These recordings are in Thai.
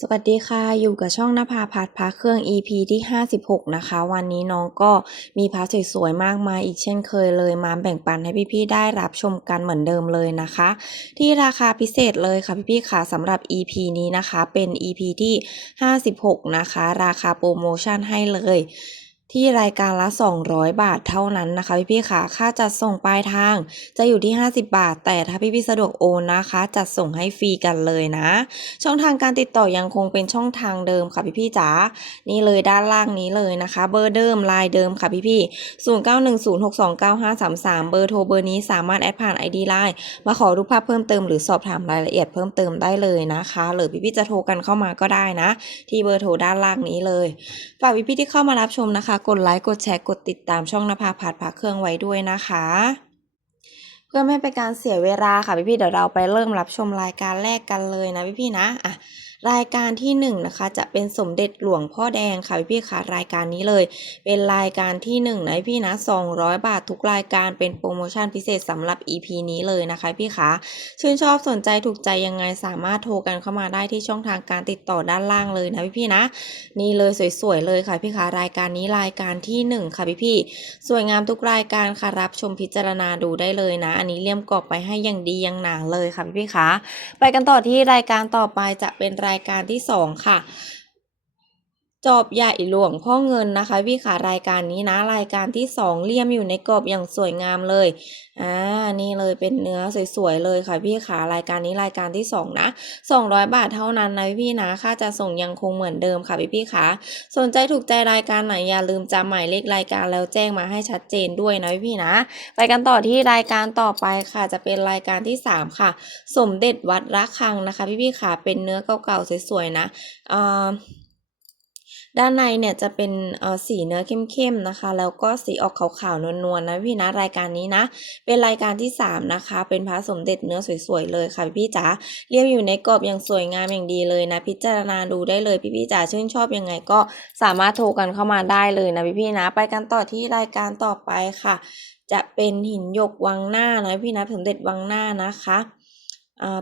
สวัสดีค่ะ อยู่กับช่องนภาพัฒพาเครื่อง EP ที่ 56 นะคะ วันนี้น้องก็มีพระสวยๆ มากมายอีกเช่นเคยเลยมาแบ่งปันให้พี่ๆ ได้รับชมกันเหมือนเดิมเลยนะคะ ที่ราคาพิเศษเลยค่ะพี่ๆค่ะสำหรับ EP นี้นะคะเป็น EP ที่ 56 นะคะ ราคาโปรโมชั่นให้เลย ที่รายการละ 200 บาทเท่านั้นนะคะพี่ๆค่ะค่าจัดส่งปลายทาง จะอยู่ที่ 50 บาท แต่ถ้าพี่ๆสะดวกโอนนะคะ จัดส่งให้ฟรีกันเลยนะ ช่องทางการติดต่อยังคงเป็นช่องทางเดิมค่ะพี่ๆจ๋านี่เลยด้านล่างนี้เลยนะคะ เบอร์เดิมลายเดิมค่ะพี่ๆ0910629533 เบอร์โทรเบอร์นี้สามารถแอดผ่าน ID ไลน์มาขอรูปภาพเพิ่มเติมหรือสอบถามรายละเอียดเพิ่มเติมได้เลยนะคะ หรือพี่ๆจะโทรกันเข้ามาก็ได้นะ ที่เบอร์โทรด้านล่างนี้เลยฝากพี่ๆที่เข้ามารับชมนะคะกดไลค์ กดแชร์ กดติดตามช่องนภาพัฒน์พาเครื่องไว้ด้วยนะคะ เพื่อไม่ให้เป็นการเสียเวลาค่ะพี่ๆเดี๋ยวเราไปเริ่มรับชมรายการแรกกันเลยนะพี่ๆนะอะ รายการที่หนึ่งนะคะจะเป็นสมเด็จหลวงพ่อแดงค่ะพี่ๆค่ะรายการนี้เลย เป็นรายการที่หนึ่งนะพี่นะ200 บาททุกรายการเป็นโปรโมชั่นพิเศษสำหรับ EP นี้เลยนะคะพี่คะชื่นชอบสนใจถูกใจยังไงสามารถโทรกันเข้ามาได้ที่ช่องทางการติดต่อด้านล่างเลยนะพี่ๆนะ นี่เลยสวยๆเลยค่ะพี่คะรายการนี้รายการที่หนึ่งค่ะพี่ๆสวยงามทุกรายการค่ะรับชมพิจารณาดูได้เลยนะ อันนี้เลี่ยมกรอบไปให้อย่างดีอย่างหนาเลยค่ะพี่พี่ๆคะไปกันต่อที่รายการต่อไปจะเป็นรายายการที่สองค่ะ จอบใหญ่หลวงพ่อเงินนะคะพี่ค่ะรายการนี้นะรายการที่สองเลี่ยมอยู่ในกรอบอย่างสวยงามเลยอ่านี่เลยเป็นเนื้อสวยๆเลยค่ะพี่ค่ะรายการนี้รายการที่สองนะ200บาทเท่านั้นนะพี่ๆนะค่าจะส่งยังคงเหมือนเดิมค่ะพี่พี่ๆค่ะสนใจถูกใจรายการไหนอย่าลืมจำหมายเลขรายการแล้วแจ้งมาให้ชัดเจนด้วยนะพี่ๆนะ ไปกันต่อที่รายการต่อไปค่ะจะเป็นรายการที่3ค่ะ สมเด็จวัดระฆังนะคะ พี่ๆค่ะเป็นเนื้อเก่าๆสวยๆนะอ่า ด้านในเนี่ยจะเป็นสีเนื้อเข้มๆนะคะ แล้วก็สีออกขาวๆนวลๆนะพี่นะรายการนี้นะ เป็นรายการที่ 3 นะคะ เป็นพระสมเด็จเนื้อสวยๆเลยค่ะพี่จ๋าเรียงอยู่ในกรอบอย่างสวยงามอย่างดีเลยนะ พิจารณาดูได้เลยพี่ๆจ๋าชื่นชอบยังไงก็สามารถโทรกันเข้ามาได้เลยนะพี่ๆนะ ไปกันต่อที่รายการต่อไปค่ะ จะเป็นหินหยกวังหน้านะพี่นะสมเด็จวังหน้านะคะ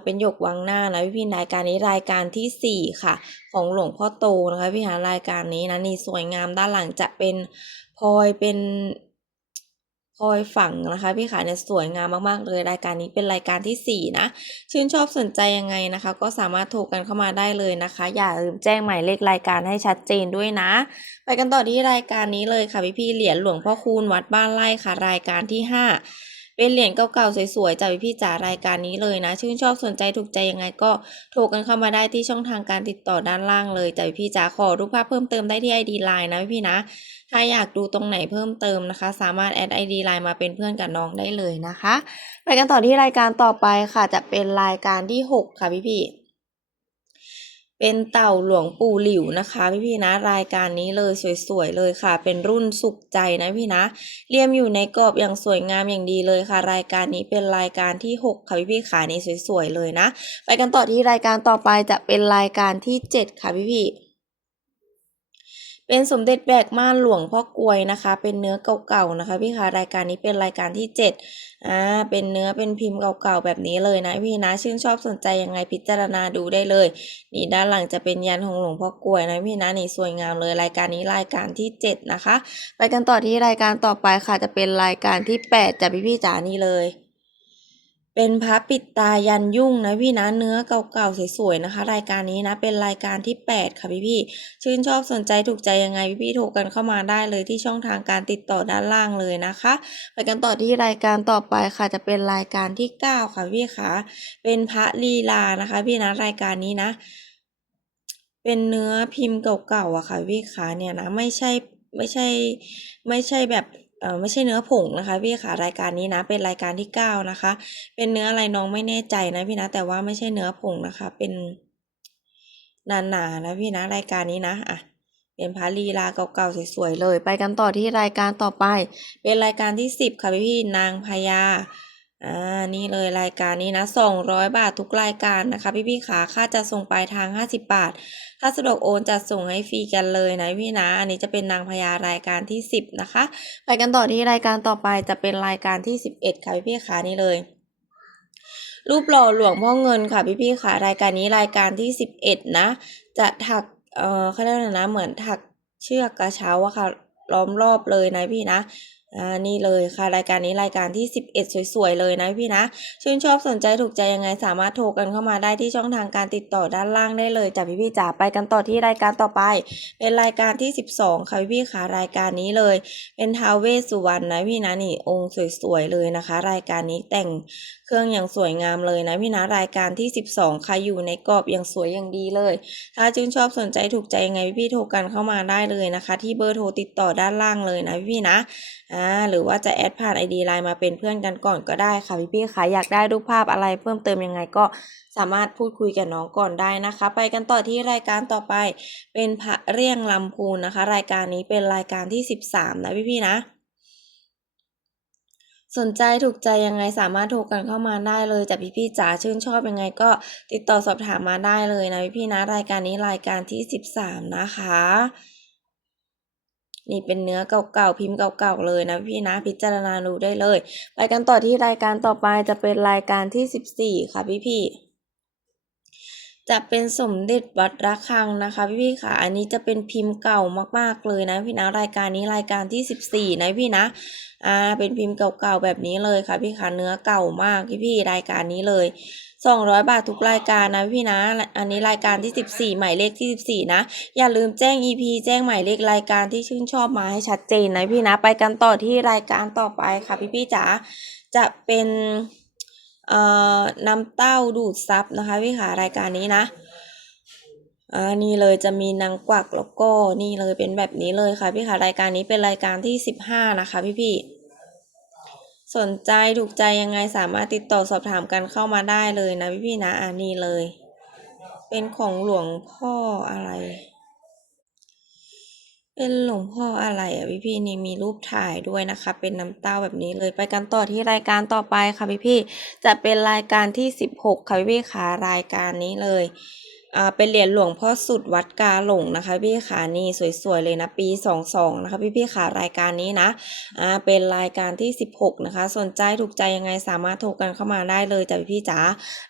เป็นหยกวังหน้านะพี่พี่รายการนี้รายการที่สี่ค่ะ ของหลวงพ่อโตนะคะพี่หารายการนี้นะนี่สวยงามด้านหลังจะเป็นพลอยเป็นพลอยฝังนะคะ พี่ขาเนี่ยสวยงามมากๆเลยรายการนี้เป็นรายการที่สี่นะ ชื่นชอบสนใจยังไงนะคะ ก็สามารถโทรกันเข้ามาได้เลยนะคะ อย่าลืมแจ้งหมายเลขรายการให้ชัดเจนด้วยนะ ไปกันต่อที่รายการนี้เลยค่ะพี่พี่เหรียญหลวงพ่อคูณวัดบ้านไร่ค่ะ รายการที่ห้า เป็นเหรียญเก่าๆสวยๆจากพี่พี่ๆจ๋ารายการนี้เลยนะ ชื่นชอบสนใจถูกใจยังไงก็โทรกันเข้ามาได้ที่ช่องทางการติดต่อด้านล่างเลยจากพี่พี่ๆจ๋าขอรูปภาพเพิ่มเติมได้ที่ไอดีไลน์นะพี่นะถ้าอยากดูตรงไหนเพิ่มเติมนะคะ สามารถแอดไอดีไลน์มาเป็นเพื่อนกับน้องได้เลยนะคะ ไปกันต่อที่รายการต่อไปค่ะจะเป็นรายการที่ 6 ค่ะพี่พี่ เป็นเต่าหลวงปู่หลิวนะคะ พี่พี่ๆนะรายการนี้เลยสวยๆเลยค่ะ เป็นรุ่นสุขใจนะพี่นะเรียมอยู่ในกรอบอย่างสวยงามอย่างดีเลยค่ะ รายการนี้เป็นรายการที่ 6 ค่ะพี่พี่ขานี้สวยๆเลยนะ ไปกันต่อที่รายการต่อไปจะเป็นรายการที่ 7 ค่ะพี่พี่ๆ เป็นสมเด็จแบกม่านหลวงพ่อกลวยนะคะ เป็นเนื้อเก่าๆนะคะ พี่คะรายการนี้เป็นรายการที่7อ่าเป็นเนื้อเป็นพิมพ์เก่าๆแบบนี้เลยนะพี่นะชื่นชอบสนใจยังไงพิจารณาดูได้เลย นี่ด้านหลังจะเป็นยันของหลวงพ่อกลวยนะพี่นะนี่สวยงามเลยรายการนี้รายการที่ 7 นะคะ ไปกันต่อที่รายการต่อไปค่ะจะเป็นรายการที่ 8จ้ะพี่พี่ๆจ๋านี่เลย เป็นพระปิดตายันยุ่งนะพี่นะเนื้อเก่าๆสวยๆนะคะ รายการนี้นะเป็นรายการที่ 8 ค่ะพี่พี่ๆชื่นชอบสนใจถูกใจยังไงพี่พี่ๆโทรกันเข้ามาได้เลยที่ช่องทางการติดต่อด้านล่างเลยนะคะ ไปกันต่อที่รายการต่อไปค่ะจะเป็นรายการที่ 9 ค่ะพี่คะเป็นพระลีลานะคะ พี่นะรายการนี้นะ เป็นเนื้อพิมพ์เก่าๆอะค่ะพี่คะเนี่ยนะไม่ใช่ไม่ใช่ไม่ใช่แบบ ไม่ใช่เนื้อผงนะคะพี่ค่ะรายการนี้นะเป็นรายการที่เก้านะคะ เป็นเนื้ออะไรน้องไม่แน่ใจนะพี่นะแต่ว่าไม่ใช่เนื้อผงนะคะ เป็นหนาๆนะพี่นะรายการนี้นะอะเป็นพาลีลาเก่าๆสวยๆเลย ไปกันต่อที่รายการต่อไป เป็นรายการที่สิบค่ะพี่พี่นางพญา อ่า นี่เลยรายการนี้นะสองร้อยบาททุกรายการนะคะ พี่ๆขาค่าจะส่งปลายทางห้าสิบบาท ถ้าสะดวกโอนจัดส่งให้ฟรีกันเลยนะพี่นะ อันนี้จะเป็นนางพญารายการที่สิบนะคะ ไปกันต่อที่รายการต่อไปจะเป็นรายการที่ 11 ค่ะพี่ๆขานี่เลยรูปหล่อหลวงพ่อเงินค่ะพี่ๆค่ะรายการนี้รายการที่สิบเอ็ดนะ จะถักเอ่อเขาเรียกว่าอะไรนะเหมือนถักเชือกกระเช้าอะค่ะล้อมรอบเลยนะพี่นะ อ่านี่เลยค่ะรายการนี้รายการที่ 11 สวยๆ เลยนะพี่นะ ชื่นชอบสนใจถูกใจยังไงสามารถโทรกันเข้ามาได้ที่ช่องทางการติดต่อด้านล่างได้เลยจ้ะพี่ๆจ๋าไปกันต่อที่รายการต่อไป เป็นรายการที่ 12 ค่ะพี่ๆค่ะรายการนี้เลย เป็นท้าวเวสสุวรรณนะพี่นะนี่องค์สวยๆเลยนะคะ รายการนี้แต่ง เครื่องอย่างสวยงามเลยนะพี่นะรายการที่ 12 ค่ะอยู่ในกรอบอย่างสวยอย่างดีเลย ถ้าชื่นชอบสนใจถูกใจยังไงพี่โทรกันเข้ามาได้เลยนะคะ ที่เบอร์โทรติดต่อด้านล่างเลยนะพี่นะอ่าหรือว่าจะแอดผ่าน ID ไลน์มาเป็นเพื่อนกันก่อนก็ได้ค่ะพี่พี่ค่ะอยากได้รูปภาพอะไรเพิ่มเติมยังไงก็สามารถพูดคุยกับน้องก่อนได้นะคะ ไปกันต่อที่รายการต่อไป เป็นพระเรียงลำพูนนะคะ รายการนี้เป็นรายการที่ 13 นะพี่พี่นะ สนใจถูกใจยังไงสามารถโทรกันเข้ามาได้เลยจากพี่พี่ๆจ๋าชื่นชอบยังไงก็ติดต่อสอบถามมาได้เลยนะพี่พี่ๆนะรายการนี้รายการที่สิบสามนะคะ นี่เป็นเนื้อเก่าๆพิมพ์เก่าๆเลยนะพี่นะพิจารณาดูได้เลย ไปกันต่อที่รายการต่อไปจะเป็นรายการที่สิบสี่ค่ะพี่ๆ จะเป็นสมเด็จวัดระฆังนะคะพี่ๆค่ะอันนี้จะเป็นพิมพ์เก่ามากๆเลยนะพี่นะรายการนี้รายการที่ 14 นะพี่นะอ่าเป็นพิมพ์เก่าๆแบบนี้เลยค่ะพี่ค่ะเนื้อเก่ามากพี่ๆรายการนี้เลย 200 บาททุกรายการนะพี่นะ อันนี้รายการที่ 14 หมายเลขที่ 14 นะ อย่าลืมแจ้ง EP แจ้งหมายเลขรายการที่ชื่นชอบมาให้ชัดเจนนะพี่นะ ไปกันต่อที่รายการต่อไปค่ะพี่พี่ๆจ๋าจะเป็น น้ำเต้าดูดซับนะคะพี่ค่ะรายการนี้นะอ่านี่เลยจะมีนางกวักแล้วก็นี่เลยเป็นแบบนี้เลยค่ะพี่ค่ะรายการนี้เป็นรายการที่15นะคะพี่พี่สนใจถูกใจยังไงสามารถติดต่อสอบถามกันเข้ามาได้เลยนะพี่พี่นะอ่านี่เลย เป็นของหลวงพ่ออะไร เป็นหลวงพ่ออะไรอะพี่พี่นี่มีรูปถ่ายด้วยนะคะ เป็นน้ำเต้าแบบนี้เลยไปกันต่อที่รายการต่อไปค่ะพี่พี่จะเป็นรายการที่ 16 ค่ะพี่พี่ค่ะรายการนี้เลย อ่าเป็นเหรียญหลวงพ่อสุดวัดกาหลงนะคะพี่ขานี่สวยๆเลยนะปี 22 นะคะพี่พี่ๆค่ะรายการนี้นะอ่าเป็นรายการที่ 16 นะคะ สนใจถูกใจยังไงสามารถโทรกันเข้ามาได้เลยจ้ะพี่พี่จ๋า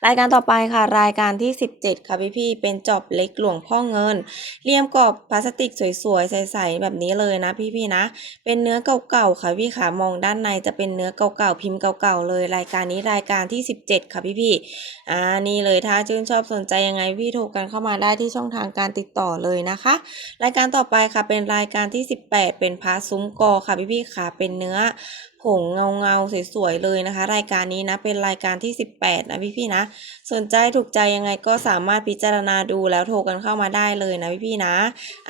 รายการต่อไปค่ะ รายการที่ 17 ค่ะพี่พี่เป็นจอบเล็กหลวงพ่อเงินเลี่ยมกรอบพลาสติกสวยๆใสๆแบบนี้เลยนะพี่พี่นะ เป็นเนื้อเก่าๆค่ะพี่ขามองด้านในจะเป็นเนื้อเก่าๆพิมพ์เก่าๆเลย รายการนี้รายการที่ 17 ค่ะพี่พี่อ่านี่เลยถ้าชื่นชอบสนใจยังไงพี่โทรกันเข้ามาได้ที่ช่องทางการติดต่อเลยนะคะ รายการต่อไปค่ะเป็นรายการที่ 18 เป็นพาซุ้มกอค่ะพี่พี่ๆค่ะเป็นเนื้อผงเงาเงาสวยๆเลยนะคะ รายการนี้นะเป็นรายการที่ 18 นะพี่พี่ๆนะ สนใจถูกใจยังไงก็สามารถพิจารณาดูแล้วโทรกันเข้ามาได้เลยนะพี่พี่ๆนะ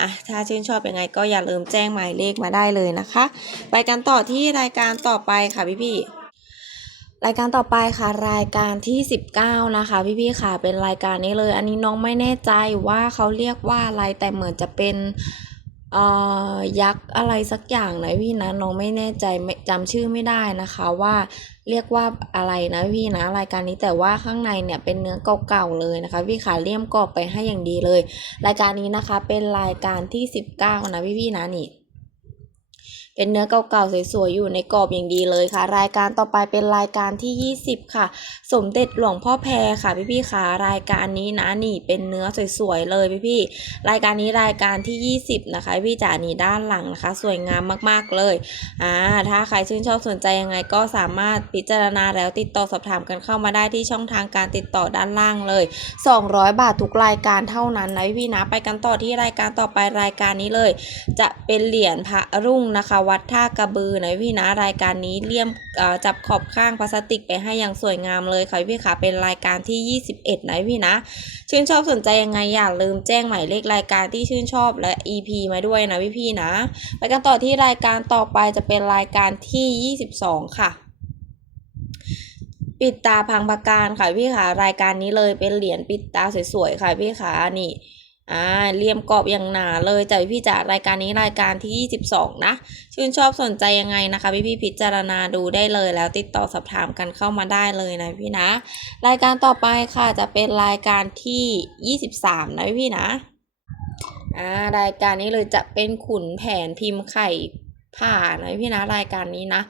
อะถ้าชื่นชอบยังไงก็อย่าลืมแจ้งหมายเลขมาได้เลยนะคะ ไปกันต่อที่รายการต่อไปค่ะพี่พี่ๆ รายการต่อไปค่ะรายการที่ 19 นะคะ พี่ๆค่ะเป็นรายการนี้เลย อันนี้น้องไม่แน่ใจว่าเขาเรียกว่าอะไรแต่เหมือนจะเป็นเออยักษ์อะไรสักอย่างนะพี่นะน้องไม่แน่ใจไม่จำชื่อไม่ได้นะคะว่าเรียกว่าอะไรนะพี่นะรายการนี้แต่ว่าข้างในเนี่ยเป็นเนื้อเก่าๆเลยนะคะ พี่ขาเลี่ยมกรอบไปให้อย่างดีเลย รายการนี้นะคะเป็นรายการที่ 19 นะพี่ๆนะนี่ เป็นเนื้อเก่าๆสวยๆอยู่ในกรอบอย่างดีเลยค่ะ รายการต่อไปเป็นรายการที่ 20 ค่ะ สมเด็จหลวงพ่อแพรค่ะพี่ๆค่ะรายการนี้นะนี่เป็นเนื้อสวยๆเลยพี่ๆรายการนี้รายการที่ 20 นะคะพี่จ๋านี่ด้านหลังนะคะ สวยงามมากๆเลยอ่าถ้าใครชื่นชอบสนใจยังไงก็สามารถพิจารณาแล้วติดต่อสอบถามกันเข้ามาได้ที่ช่องทางการติดต่อด้านล่างเลย 200 บาททุกรายการเท่านั้นนะพี่ๆนะไปกันต่อที่รายการต่อไปรายการนี้เลย จะเป็นเหรียญพระรุ่งนะคะวัดท่ากระบือหนะพี่นะรายการนี้เลี่ยมจับขอบข้างพลาสติกไปให้อย่างสวยงามเลยค่ะพี่ค่ะเป็นรายการที่ 21นะพี่นะชื่นชอบสนใจยังไงอย่าลืมแจ้งหมายเลขรายการที่ชื่นชอบและ EP มาด้วยนะพี่พี่ๆนะไปกันต่อที่รายการต่อไปจะเป็นรายการที่ 22 ค่ะปิดตาพังประการค่ะพี่ค่ะรายการนี้เลยเป็นเหรียญปิดตาสวยๆค่ะพี่ค่ะนี่ อ่าเลี่ยมกรอบอย่างหนาเลยจากพี่จ๋ารายการนี้รายการที่ 22 นะ ชื่นชอบสนใจยังไงนะคะ พี่พี่พิจารณาดูได้เลยแล้วติดต่อสอบถามกันเข้ามาได้เลยนะพี่นะ รายการต่อไปค่ะจะเป็นรายการที่ 23 นะพี่พี่นะอ่ารายการนี้เลยจะเป็นขุนแผนพิมพ์ไข่ผ่านะพี่นะรายการนี้นะ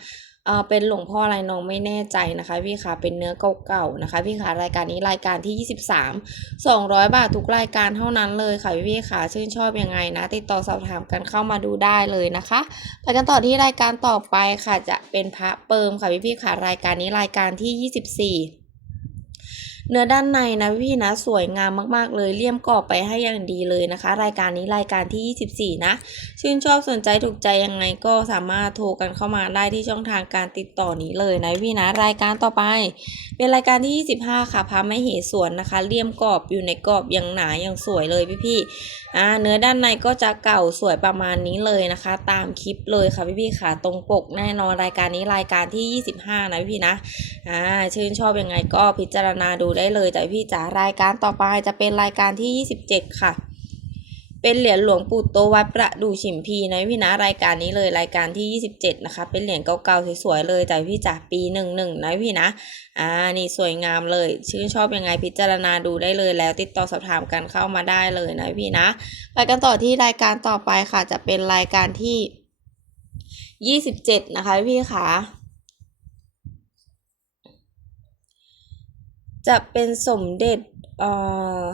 เอ่อเป็นหลวงพ่ออะไรน้องไม่แน่ใจนะคะ พี่ขาเป็นเนื้อเก่าๆนะคะ พี่ขารายการนี้รายการที่ 23 200 บาททุกรายการเท่านั้นเลยค่ะพี่ๆขาชื่นชอบยังไงนะ ติดต่อสอบถามกันเข้ามาดูได้เลยนะคะไปกันต่อที่รายการต่อไปค่ะจะเป็นพระเปิมค่ะพี่ๆขารายการนี้รายการที่ 24 เนื้อด้านในนะพี่นะสวยงามมากๆเลยเลี่ยมกรอบไปให้อย่างดีเลยนะคะ รายการนี้รายการที่ 24 นะ ชื่นชอบสนใจถูกใจยังไงก็สามารถโทรกันเข้ามาได้ที่ช่องทางการติดต่อนี้เลยนะพี่นะรายการต่อไป เป็นรายการที่ 25 ค่ะพระไม่เหสวนนะคะเลี่ยมกรอบอยู่ในกรอบอย่างหนาอย่างสวยเลยพี่ๆอ่าเนื้อด้านในก็จะเก่าสวยประมาณนี้เลยนะคะ ตามคลิปเลยค่ะพี่ๆค่ะตรงปกแน่นอนรายการนี้รายการที่ 25 นะพี่ๆนะอ่าชื่นชอบยังไงก็พิจารณาดูได้เลยแต่พี่จ๋ารายการต่อไปจะเป็นรายการที่ 27 ค่ะ เป็นเหรียญหลวงปู่โตวัดประดู่ฉิมพีนะพี่นะรายการนี้เลยรายการที่ 27 นะคะ เป็นเหรียญเก่าๆสวยๆเลยแต่พี่จ๋าปีหนึ่งหนึ่งนะพี่นะอ่านี่สวยงามเลย ชื่นชอบยังไงพิจารณาดูได้เลยแล้วติดต่อสอบถามกันเข้ามาได้เลยนะพี่นะไปกันต่อที่รายการต่อไปค่ะ จะเป็นรายการที่ 27 นะคะพี่ขา จะเป็นสมเด็จอ่อ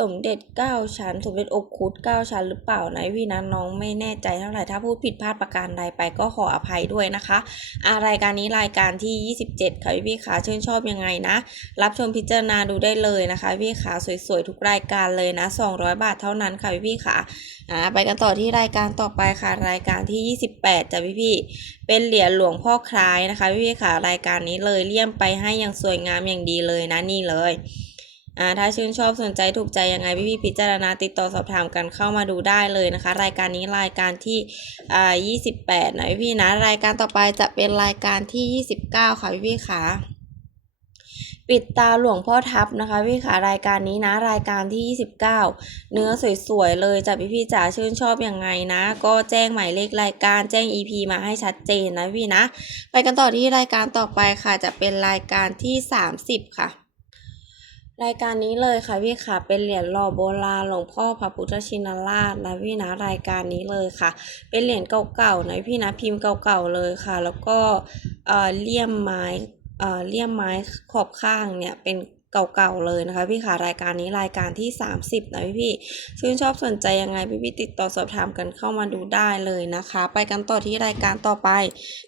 สมเด็จเก้าชั้น สมเด็จอกคุดเก้าชั้นหรือเปล่านะพี่นะน้องไม่แน่ใจเท่าไหร่ถ้าพูดผิดพลาดประการใดไปก็ขออภัยด้วยนะคะอารายการนี้รายการที่ 27 ค่ะพี่พี่ขาชื่นชอบยังไงนะ รับชมพิจารณาดูได้เลยนะคะพี่ขาสวยๆ ทุกรายการเลยนะ 200 บาทเท่านั้นค่ะพี่พี่ขาอ่าไปกันต่อที่รายการต่อไปค่ะรายการที่ 28จ้ะพี่พี่เป็นเหรียญหลวงพ่อคล้ายนะคะพี่พี่ขารายการนี้เลยเลี่ยมไปให้อย่างสวยงามอย่างดีเลยนะนี่เลย อ่าถ้าชื่นชอบสนใจถูกใจยังไงพี่พี่พิจารณาติดต่อสอบถามกันเข้ามาดูได้เลยนะคะ รายการนี้รายการที่อ่า28 นะพี่พี่นะรายการต่อไปจะเป็นรายการที่ 29 ค่ะพี่พี่ขาปิดตาหลวงพ่อทับนะคะพี่ขารายการนี้นะรายการที่ 29 เนื้อสวยๆเลยจะพี่พี่จ๋าชื่นชอบยังไงนะ ก็แจ้งหมายเลขรายการแจ้ง EP มาให้ชัดเจนนะพี่นะ ไปกันต่อที่รายการต่อไปค่ะจะเป็นรายการที่ 30 ค่ะ รายการนี้เลยค่ะพี่ค่ะเป็นเหรียญหล่อโบราณหลวงพ่อพระพุทธชินราชนะพี่นะรายการนี้เลยค่ะ เป็นเหรียญเก่าๆนะพี่นะพิมพ์เก่าๆเลยค่ะ แล้วก็เอ่อเลี่ยมไม้เอ่อเลี่ยมไม้ขอบข้างเนี่ยเป็น เก่าๆเลยนะคะพี่ค่ะรายการนี้รายการที่ 30 นะพี่พี่ชื่นชอบสนใจยังไงพี่พี่ติดต่อสอบถามกันเข้ามาดูได้เลยนะคะ ไปกันต่อที่รายการต่อไป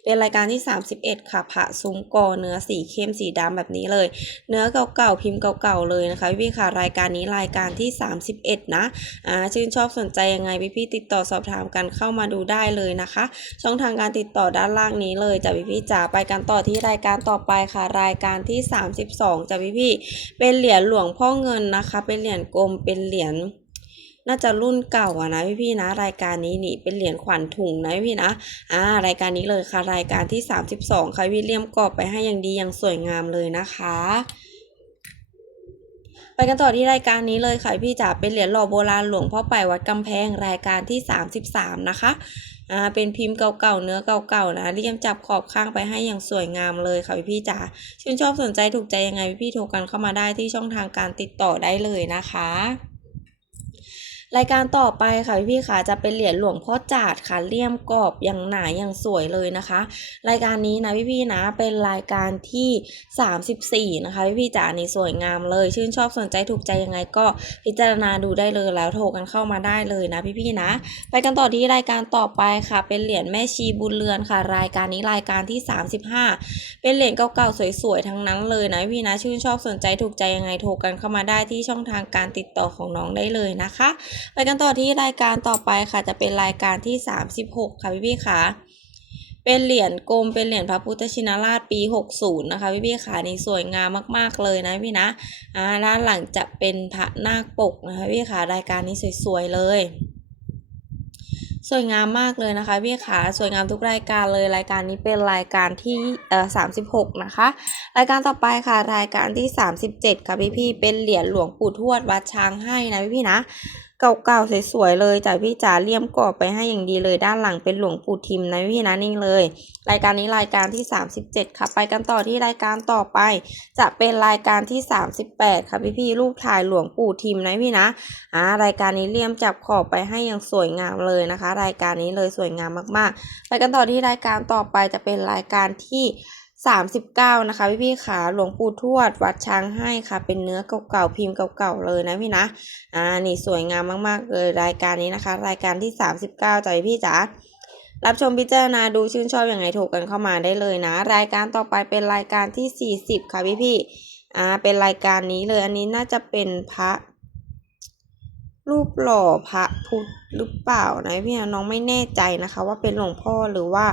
เป็นรายการที่ 31 ค่ะพระซุ้มกอเนื้อสีเข้มสีดำแบบนี้เลย เนื้อเก่าๆพิมพ์เก่าๆเลยนะคะพี่ๆค่ะรายการนี้รายการที่ 31 นะอ่าชื่นชอบสนใจยังไงพี่ๆติดต่อสอบถามกันเข้ามาดูได้เลยนะคะ ช่องทางการติดต่อด้านล่างนี้เลยจ้ะพี่ๆจ๋าไปกันต่อที่รายการต่อไปค่ะ รายการที่ 32จ้ะพี่ๆเป็นเหรียญหลวงพ่อเงินนะคะ เป็นเหรียญกลมเป็นเหรียญน่าจะรุ่นเก่าอะนะพี่ๆนะ รายการนี้นี่เป็นเหรียญขวัญถุงนะพี่ๆนะอ่ารายการนี้เลยค่ะ รายการที่ 32ค่ะวิลเลียมกรอบไปให้อย่างดีอย่างสวยงามเลยนะคะไปกันต่อที่รายการนี้เลยค่ะพี่จ๋าเป็นเหรียญหล่อโบราณหลวงพ่อไปวัดกำแพงรายการที่ 33 นะคะ อ่าเป็นพิมพ์เก่าๆเนื้อเก่าๆนะเรียมจับขอบข้างไปให้อย่างสวยงามเลยค่ะพี่ๆจ๋าชื่นชอบสนใจถูกใจยังไงพี่ๆโทรกันเข้ามาได้ที่ช่องทางการติดต่อได้เลยนะคะ รายการต่อไปค่ะพี่ๆค่ะจะเป็นเหรียญหลวงพ่อจาดค่ะเลี่ยมกรอบอย่างหนาอย่างสวยเลยนะคะ รายการนี้นะพี่ๆนะเป็นรายการที่ 34 นะคะพี่ๆจ๋านี่สวยงามเลย ชื่นชอบสนใจถูกใจยังไงก็พิจารณาดูได้เลยแล้วโทรกันเข้ามาได้เลยนะพี่ๆนะ ไปกันต่อที่รายการต่อไปค่ะ เป็นเหรียญแม่ชีบุญเรือนค่ะ รายการนี้รายการที่ 35 เป็นเหรียญเก่าๆสวยๆทั้งนั้นเลยนะพี่นะชื่นชอบสนใจถูกใจยังไงโทรกันเข้ามาได้ที่ช่องทางการติดต่อของน้องได้เลยนะคะไปกันต่อที่รายการต่อไปค่ะจะเป็นรายการที่ 36 ค่ะพี่พี่ค่ะเป็นเหรียญกลมเป็นเหรียญพระพุทธชินราชปี 60 นะคะพี่พี่ค่ะนี่สวยงามมากๆเลยนะพี่นะอ่าด้านหลังจะเป็นพระนาคปกนะคะพี่ค่ะรายการนี้สวยๆเลยสวยงามมากเลยนะคะพี่ขาสวยงามทุกรายการเลยรายการนี้เป็นรายการที่เอ่อ36นะคะ รายการต่อไปค่ะรายการที่37ค่ะพี่พี่เป็นเหรียญหลวงปู่ทวดวัดช้างให้นะพี่พี่นะ เก่าๆสวยๆเลยจากพี่จ๋าเลี่ยมกรอบไปให้อย่างดีเลยด้านหลังเป็นหลวงปู่ทิมนะพี่นะนิ่งเลย รายการนี้รายการที่ 37 ค่ะ ไปกันต่อที่รายการต่อไป จะเป็นรายการที่ 38 ค่ะพี่พี่ๆรูปถ่ายหลวงปู่ทิมนะพี่นะอ่ารายการนี้เลี่ยมจับขอบไปให้อย่างสวยงามเลยนะคะ รายการนี้เลยสวยงามมากๆ ไปกันต่อที่รายการต่อไปจะเป็นรายการที่ 39 นะคะพี่พี่ขาหลวงปู่ทวดวัดช้างให้ค่ะ เป็นเนื้อเก่าๆพิมพ์เก่าๆเลยนะพี่นะอ่านี่สวยงามมากๆเลยรายการนี้นะคะ รายการที่ 39จ้ะพี่จ๋ารับชมพิจารณาดูชื่นชอบอยังไงโทรกันเข้ามาได้เลยนะ รายการต่อไปเป็นรายการที่ 40 ค่ะพี่พี่อ่าเป็นรายการนี้เลยอันนี้น่าจะเป็นพระ รูปหล่อพระพุทธหรือเปล่านะพี่น้องไม่แน่ใจนะคะ ว่าเป็นหลวงพ่อหรือว่า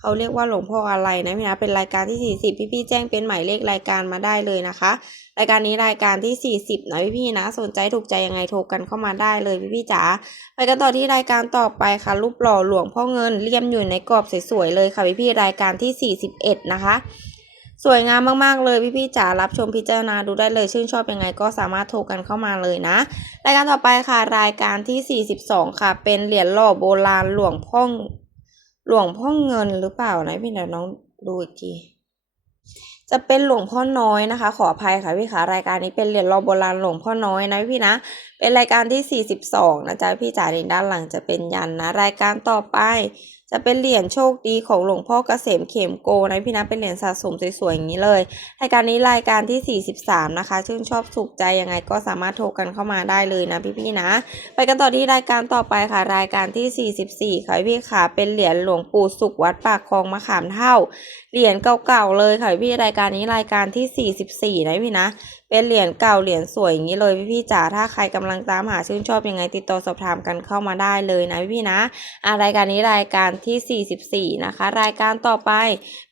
เขาเรียกว่าหลวงพ่ออะไรนะพี่นะเป็นรายการที่ 40 พี่พี่ๆแจ้งเป็นหมายเลขรายการมาได้เลยนะคะ รายการนี้รายการที่ 40 นะพี่พี่ๆนะ สนใจถูกใจยังไงโทรกันเข้ามาได้เลยพี่พี่ๆจ๋าไปกันต่อที่รายการต่อไปค่ะ รูปหล่อหลวงพ่อเงินเลี่ยมอยู่ในกรอบสวยๆเลยค่ะพี่พี่ๆรายการที่ 41 นะคะสวยงามมาก ๆ เลยพี่ๆจ๋ารับชมพิจารณาดูได้เลย ชื่นชอบยังไงก็สามารถโทรกันเข้ามาเลยนะ รายการต่อไปค่ะ รายการที่ 42 ค่ะ เป็นเหรียญหล่อโบราณหลวงพ่อ หลวงพ่อเงินหรือเปล่านะพี่เดี๋ยวน้องดูอีกที จะเป็นหลวงพ่อน้อยนะคะ ขออภัยค่ะพี่ขารายการนี้เป็นเหรียญรอโบราณหลวงพ่อน้อยนะพี่นะ เป็นรายการที่ 42 นะจ๊ะพี่จ๋าในด้านหลังจะเป็นยันนะ รายการต่อไป จะเป็นเหรียญโชคดีของหลวงพ่อเกษมเข็มโกนะพี่นะเป็นเหรียญสะสมสวยๆอย่างนี้เลยรายการนี้รายการที่ 43 นะคะ ชื่นชอบสุขใจยังไงก็สามารถโทรกันเข้ามาได้เลยนะพี่ๆนะ ไปกันต่อที่รายการต่อไปค่ะ รายการที่ 44 ค่ะพี่ค่ะเป็นเหรียญหลวงปู่สุขวัดปากคลองมะขามเท่า เหรียญเก่าๆเลยค่ะพี่รายการนี้รายการที่ 44 นะพี่นะ เป็นเหรียญเก่าเหรียญสวยอย่างนี้เลยพี่ๆจ๋าถ้าใครกำลังตามหาชื่นชอบยังไงติดต่อสอบถามกันเข้ามาได้เลยนะพี่ๆนะอ่ารายการนี้รายการที่ 44 นะคะ รายการต่อไป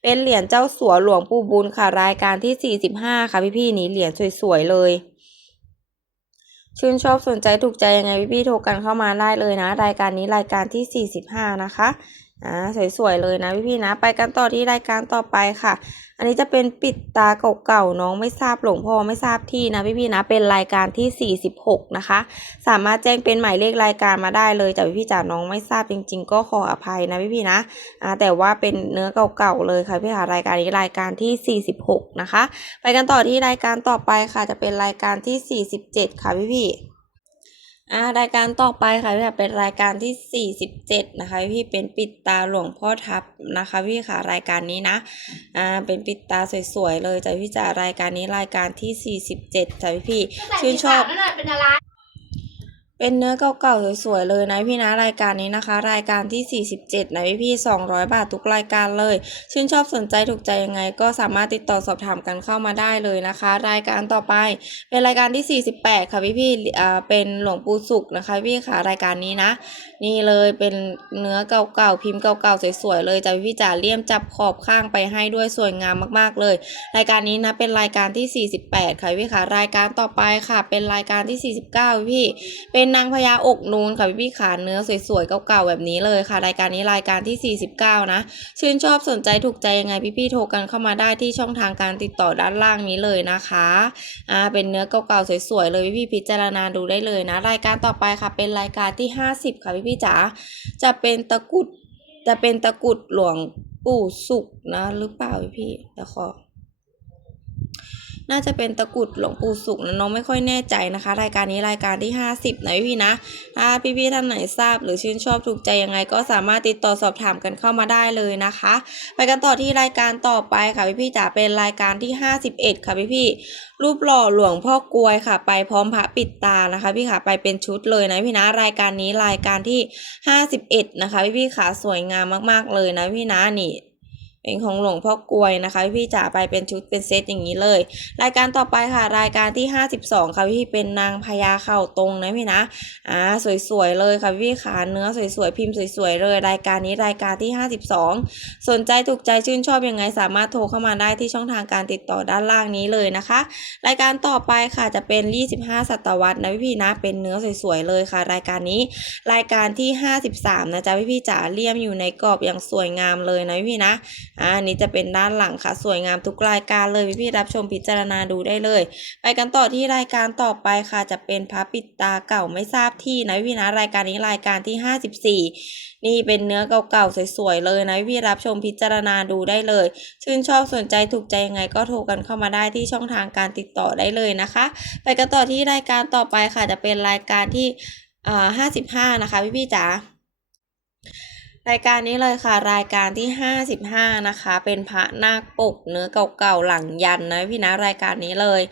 เป็นเหรียญเจ้าสัวหลวงปู่บุญค่ะ รายการที่ 45 ค่ะพี่ๆนี้เหรียญสวยๆเลยชื่นชอบสนใจถูกใจยังไงพี่ๆโทรกันเข้ามาได้เลยนะ รายการนี้รายการที่ 45 นะคะ อ่าสวยๆเลยนะพี่ๆนะ ไปกันต่อที่รายการต่อไปค่ะ อันนี้จะเป็นปิดตาเก่าๆน้องไม่ทราบหลวงพ่อไม่ทราบที่นะพี่ๆนะเป็นรายการที่ 46 นะคะ สามารถแจ้งเป็นหมายเลขรายการมาได้เลยแต่พี่ๆจ๋าน้องไม่ทราบจริง ๆ ก็ขออภัยนะพี่ๆนะอ่าแต่ว่าเป็นเนื้อเก่าๆเลยค่ะพี่ค่ะรายการนี้รายการที่ 46 นะคะ ไปกันต่อที่รายการต่อไปค่ะจะเป็นรายการที่ 47 ค่ะพี่ๆ อ่ารายการต่อไปค่ะพี่ค่ะเป็นรายการที่ 47 นะคะพี่เป็นปิดตาหลวงพ่อทับนะคะพี่ค่ะรายการนี้นะอ่าเป็นปิดตาสวยๆเลยจ้ะพี่จ๋ารายการนี้รายการที่ 47จ้ะพี่ชื่นชอบ นั่นแหละเป็นอะไร เป็นเนื้อเก่าๆสวยๆเลยนะพี่นะรายการนี้นะคะ รายการที่ 47 นะพี่พี่200 บาททุกรายการเลย ชื่นชอบสนใจถูกใจยังไง ก็สามารถติดต่อสอบถามกันเข้ามาได้เลยนะคะ รายการต่อไป เป็นรายการที่ 48 ค่ะพี่พี่อ่าเป็นหลวงปู่สุขนะคะ พี่ค่ะรายการนี้นะ นี่เลยเป็นเนื้อเก่าๆพิมพ์เก่าๆสวยๆเลยจะพี่จ๋าเลี่ยมจับขอบข้างไปให้ด้วยสวยงามมากๆเลย รายการนี้นะเป็นรายการที่ 48 ค่ะพี่ค่ะรายการต่อไปค่ะ เป็นรายการที่ 49 พี่เป็นนางพญาอกนูนค่ะพี่พี่ขาเนื้อสวยๆเก่าๆแบบนี้เลยค่ะ รายการนี้รายการที่ 49 นะ ชื่นชอบสนใจถูกใจยังไงพี่พี่ๆโทรกันเข้ามาได้ที่ช่องทางการติดต่อด้านล่างนี้เลยนะคะอ่าเป็นเนื้อเก่าๆสวยๆเลยพี่พี่ๆพิจารณาดูได้เลยนะ รายการต่อไปค่ะเป็นรายการที่ 50 ค่ะพี่พี่ๆจ๋าจะเป็นตะกุดจะเป็นตะกุดหลวงปู่สุขนะ หรือเปล่าพี่พี่ๆเดี๋ยวขอ น่าจะเป็นตะกุดหลวงปู่สุขนะน้องไม่ค่อยแน่ใจนะคะ รายการนี้รายการที่ 50นะพี่นะถ้าพี่ๆท่านไหนทราบ หรือชื่นชอบถูกใจยังไง ก็สามารถติดต่อสอบถามกันเข้ามาได้เลยนะคะ ไปกันต่อที่รายการต่อไปค่ะพี่ๆจ๋าเป็นรายการที่ 51 ค่ะพี่ๆรูปหล่อหลวงพ่อกลวยค่ะ ไปพร้อมพระปิดตานะคะพี่ค่ะไปเป็นชุดเลยนะพี่นะรายการนี้รายการที่ 51 นะคะพี่ๆค่ะสวยงามมากๆเลยนะพี่นะนี่ เป็นของหลวงพ่อกลวยนะคะพี่จ๋าไปเป็นชุดเป็นเซตอย่างนี้เลย รายการต่อไปค่ะ รายการที่ 52 ค่ะพี่เป็นนางพญาเข่าตรงนะพี่นะอ่าสวยๆเลยค่ะพี่ขาเนื้อสวยๆพิมพ์สวยๆเลย รายการนี้รายการที่ 52 สนใจถูกใจชื่นชอบยังไงสามารถโทรเข้ามาได้ที่ช่องทางการติดต่อด้านล่างนี้เลยนะคะ รายการต่อไปค่ะจะเป็น 25 ศตวรรษนะพี่ๆนะเป็นเนื้อสวยๆเลยค่ะ รายการนี้รายการที่ 53 นะจ๊ะพี่จ๋าเลี่ยมอยู่ในกรอบอย่างสวยงามเลยนะพี่นะอันนี้จะเป็นด้านหลังค่ะ สวยงามทุกรายการเลยพี่ๆรับชมพิจารณาดูได้เลย ไปกันต่อที่รายการต่อไปค่ะ จะเป็นพระปิดตาเก่าไม่ทราบที่นะพี่นะรายการนี้รายการที่ 54 นี่เป็นเนื้อเก่าๆสวยๆเลยนะพี่รับชมพิจารณาดูได้เลย ชื่นชอบสนใจถูกใจยังไงก็โทรกันเข้ามาได้ที่ช่องทางการติดต่อได้เลยนะคะ ไปกันต่อที่รายการต่อไปค่ะจะเป็นรายการที่อ่าห้าสิบห้านะคะพี่พี่จ๋า รายการนี้เลยค่ะรายการที่ห้าสิบห้านะคะ เป็นพระนาคปกเนื้อเก่าๆหลังยันนะพี่นะรายการนี้เลย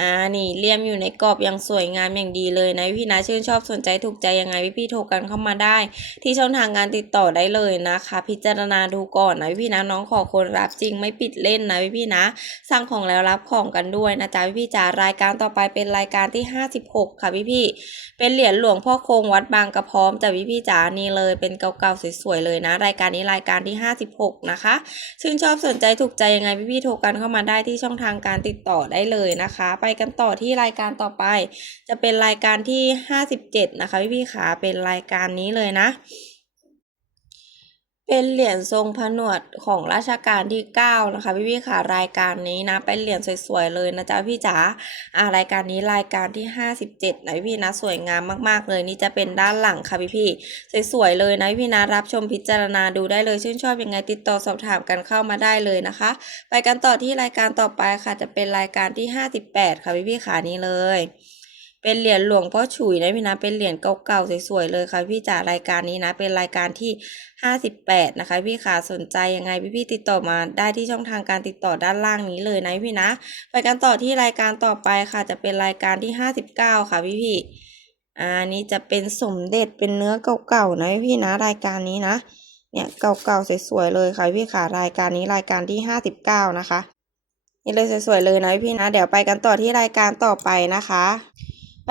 อ่านี่เลี่ยมอยู่ในกรอบยังสวยงามอย่างดีเลยนะพี่นะชื่นชอบสนใจถูกใจยังไงพี่พี่โทรกันเข้ามาได้ ที่ช่องทางการติดต่อได้เลยนะคะ พิจารณาดูก่อนนะพี่นะน้องขอคนรับจริงไม่ปิดเล่นนะพี่ๆนะสั่งของแล้วรับของกันด้วยนะจ๊ะพี่ๆจ๋ารายการต่อไปเป็นรายการที่ 56 ค่ะพี่ๆเป็นเหรียญหลวงพ่อคงวัดบางกระพร้อมจ้ะพี่ๆจ๋านี่เลยเป็นเก่าๆสวยๆเลยนะ รายการนี้รายการที่ 56 นะคะชื่นชอบสนใจถูกใจยังไงพี่ๆโทรกันเข้ามาได้ที่ช่องทางการติดต่อได้เลยนะคะ ไปกันต่อที่รายการต่อไป จะเป็นรายการที่ 57 นะคะพี่ๆขาเป็นรายการนี้เลยนะ เป็นเหรียญทรงผนวดของรัชกาลที่ 9 นะคะ พี่พี่ค่ะรายการนี้นะ เป็นเหรียญสวยๆเลยนะจ๊ะพี่จ๋าอ่ารายการนี้รายการที่ 57นะพี่พี่นะสวยงามมากๆเลยนี่จะเป็นด้านหลังค่ะพี่พี่สวยๆเลยนะพี่พี่นะรับชมพิจารณาดูได้เลยชื่นชอบยังไงติดต่อสอบถามกันเข้ามาได้เลยนะคะ ไปกันต่อที่รายการต่อไปค่ะจะเป็นรายการที่ 58 ค่ะพี่พี่ขานี้เลย เป็นเหรียญหลวงพ่อฉุยนะพี่นะ เป็นเหรียญเก่าๆสวยๆเลยค่ะพี่จ๋ารายการนี้นะ เป็นรายการที่ 58 นะคะ พี่ขาสนใจยังไงพี่ๆติดต่อมาได้ที่ช่องทางการติดต่อด้านล่างนี้เลยนะพี่นะ ไปกันต่อที่รายการต่อไปค่ะ จะเป็นรายการที่ 59 ค่ะพี่ๆอ่านี่จะเป็นสมเด็จเป็นเนื้อเก่าๆนะพี่นะ รายการนี้นะ เนี่ยเก่าๆสวยๆเลยค่ะพี่ขารายการนี้รายการที่ 59 นะคะนี่เลยสวยๆเลยนะพี่นะ เดี๋ยวไปกันต่อที่รายการต่อไปนะคะ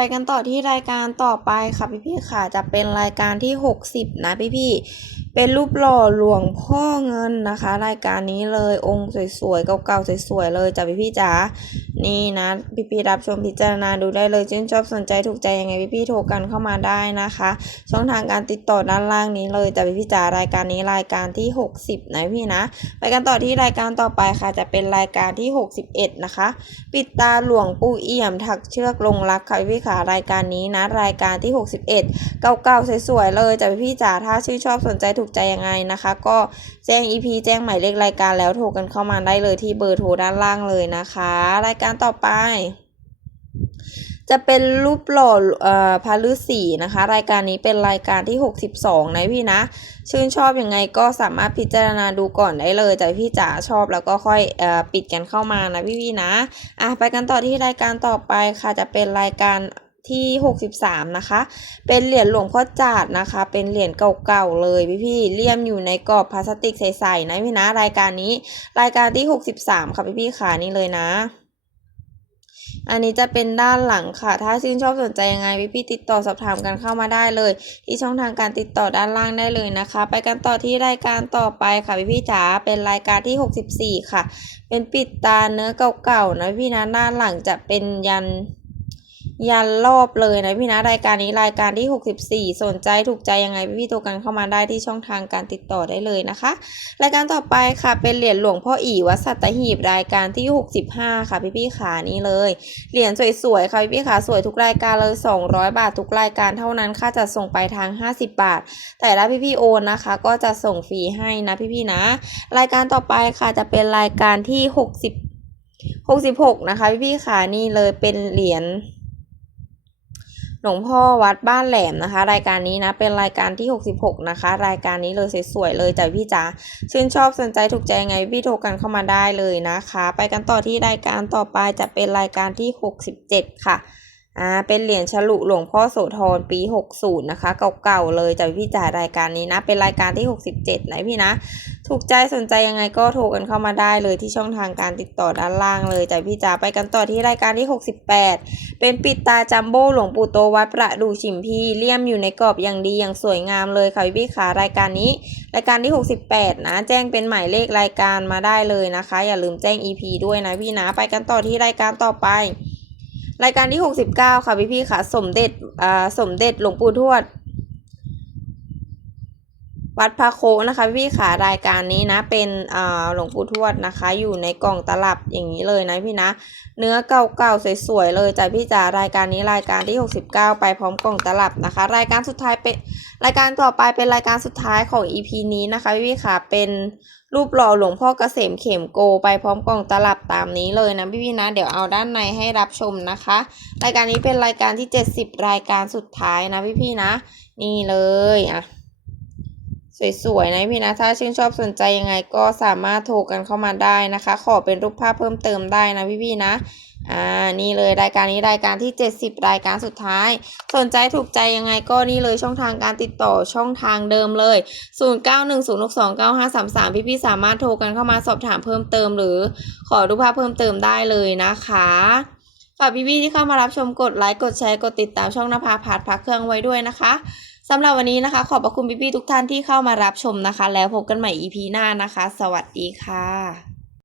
ไปกันต่อที่รายการต่อไปค่ะพี่พี่ค่ะจะเป็นรายการที่ 60 นะพี่พี่ เป็นรูปหล่อหลวงพ่อเงินนะคะ รายการนี้เลยองค์สวยๆเก่าๆสวยๆเลยจ้ะพี่ๆจ๋านี่นะพี่ๆรับชมพิจารณาดูได้เลยชื่นชอบสนใจถูกใจยังไงพี่ๆโทรกันเข้ามาได้นะคะ ช่องทางการติดต่อด้านล่างนี้เลยจ้ะพี่ๆจ๋ารายการนี้รายการที่ 60 นะพี่นะ ไปกันต่อที่รายการต่อไปค่ะ จะเป็นรายการที่ 61 นะคะ ปิดตาหลวงปู่เอี่ยมถักเชือกลงรักค่ะพี่ขารายการนี้นะ รายการที่ 61 เก่าๆสวยๆเลยจ้ะพี่จ๋าถ้าชื่นชอบสนใจถูกถูกใจยังไงนะคะ ก็แจ้ง EP แจ้งหมายเลขรายการแล้วโทรกันเข้ามาได้เลยที่เบอร์โทรด้านล่างเลยนะคะ รายการต่อไป จะเป็นรูปหล่อเอ่อพระฤาษีนะคะ รายการนี้เป็นรายการที่ 62 นะพี่นะ ชื่นชอบอยังไงก็สามารถพิจารณาดูก่อนได้เลยแต่พี่จ๋าชอบแล้วก็ค่อยเอ่อปิดกันเข้ามานะพี่พี่นะอะไปกันต่อที่รายการต่อไปค่ะจะเป็นรายการ ที่ 63 นะคะ เป็นเหรียญหลวงพ่อจาดนะคะ เป็นเหรียญเก่าๆเลยพี่พี่ๆเลี่ยมอยู่ในกรอบพลาสติกใสๆนะพี่นะรายการนี้ รายการที่ 63 ค่ะพี่พี่ๆขานี่เลยนะ อันนี้จะเป็นด้านหลังค่ะ ถ้าชื่นชอบสนใจยังไงพี่พี่ๆติดต่อสอบถามกันเข้ามาได้เลย ที่ช่องทางการติดต่อด้านล่างได้เลยนะคะ ไปกันต่อที่รายการต่อไปค่ะพี่พี่ๆจ๋าเป็นรายการที่ 64 ค่ะ เป็นปิดตาเนื้อเก่าๆนะพี่นะด้านหลังจะเป็นยัน ยันรอบเลยนะพี่นะรายการนี้รายการที่ 64 สนใจถูกใจยังไงพี่พี่ๆโทรกันเข้ามาได้ที่ช่องทางการติดต่อได้เลยนะคะ รายการต่อไปค่ะเป็นเหรียญหลวงพ่ออีวัดสัตหีบรายการที่ 65 ค่ะพี่พี่ขานี้เลยเหรียญสวยๆค่ะพี่พี่ขาสวยทุกรายการเลย 200 บาททุกรายการเท่านั้นค่าจัดส่งไปลายทาง 50 บาท แต่ถ้าพี่พี่โอนนะคะ ก็จะส่งฟรีให้นะพี่พี่นะ รายการต่อไปค่ะจะเป็นรายการที่ 60 66 นะคะพี่พี่ขานี่เลยเป็นเหรียญ หลวงพ่อวัดบ้านแหลมนะคะ รายการนี้นะเป็นรายการที่ 66 นะคะ รายการนี้เลยสวยๆเลยจ้ะพี่จ๋าชื่นชอบสนใจถูกใจไงพี่โทรกันเข้ามาได้เลยนะคะ ไปกันต่อที่รายการต่อไปจะเป็นรายการที่ 67 ค่ะ อ่าเป็นเหรียญฉลุหลวงพ่อโสธรปี 60 นะคะ เก่าๆเลยจ้ะพี่จ๋ารายการนี้นะ เป็นรายการที่ 67 นะพี่นะ ถูกใจสนใจยังไงก็โทรกันเข้ามาได้เลยที่ช่องทางการติดต่อด้านล่างเลยจ้ะพี่จ๋าไปกันต่อที่รายการที่ 68 เป็นปิดตาจัมโบ้หลวงปู่โตวัดประดูชิมพีเลี่ยมอยู่ในกรอบอย่างดีอย่างสวยงามเลยค่ะพี่ขารายการนี้ รายการที่ 68 นะ แจ้งเป็นหมายเลขรายการมาได้เลยนะคะ อย่าลืมแจ้ง EP ด้วยนะพี่นะไปกันต่อที่รายการต่อไป รายการที่ 69 ค่ะพี่พี่ๆค่ะ สมเด็จอ่าสมเด็จหลวงปู่ทวด วัดพระโคนะคะพี่ขารายการนี้นะเป็นหลวงปู่ทวดนะคะ อยู่ในกล่องตลับอย่างนี้เลยนะพี่นะ เนื้อเก่าๆสวยๆเลยจ้ะพี่จ๋ารายการนี้รายการที่ 69 ไปพร้อมกล่องตลับนะคะ รายการสุดท้ายเป็นรายการต่อไปเป็นรายการสุดท้ายของ EP นี้นะคะพี่ๆค่ะเป็นรูปหล่อหลวงพ่อเกษมเข็มโกไปพร้อมกล่องตลับตามนี้เลยนะพี่ๆนะ เดี๋ยวเอาด้านในให้รับชมนะคะ รายการนี้เป็นรายการที่ 70 รายการสุดท้ายนะพี่ๆนะ นี่เลยอะ สวยๆนะพี่นะถ้าชื่นชอบสนใจยังไงก็สามารถโทรกันเข้ามาได้นะคะ ขอเป็นรูปภาพเพิ่มเติมได้นะพี่ๆนะอ่านี่เลยรายการนี้รายการที่ 70 รายการสุดท้าย สนใจถูกใจยังไงก็นี่เลยช่องทางการติดต่อช่องทางเดิมเลย 0910629533 พี่ๆสามารถโทรกันเข้ามาสอบถามเพิ่มเติม หรือขอรูปภาพเพิ่มเติมได้เลยนะคะฝากพี่ๆที่เข้ามารับชมกดไลค์กดแชร์กดติดตามช่องนภาพาดพักเครื่องไว้ด้วยนะคะ สำหรับวันนี้นะคะ ขอบพระคุณพี่ๆทุกท่านที่เข้ามารับชมนะคะ แล้วพบกันใหม่ EP หน้านะคะ สวัสดีค่ะ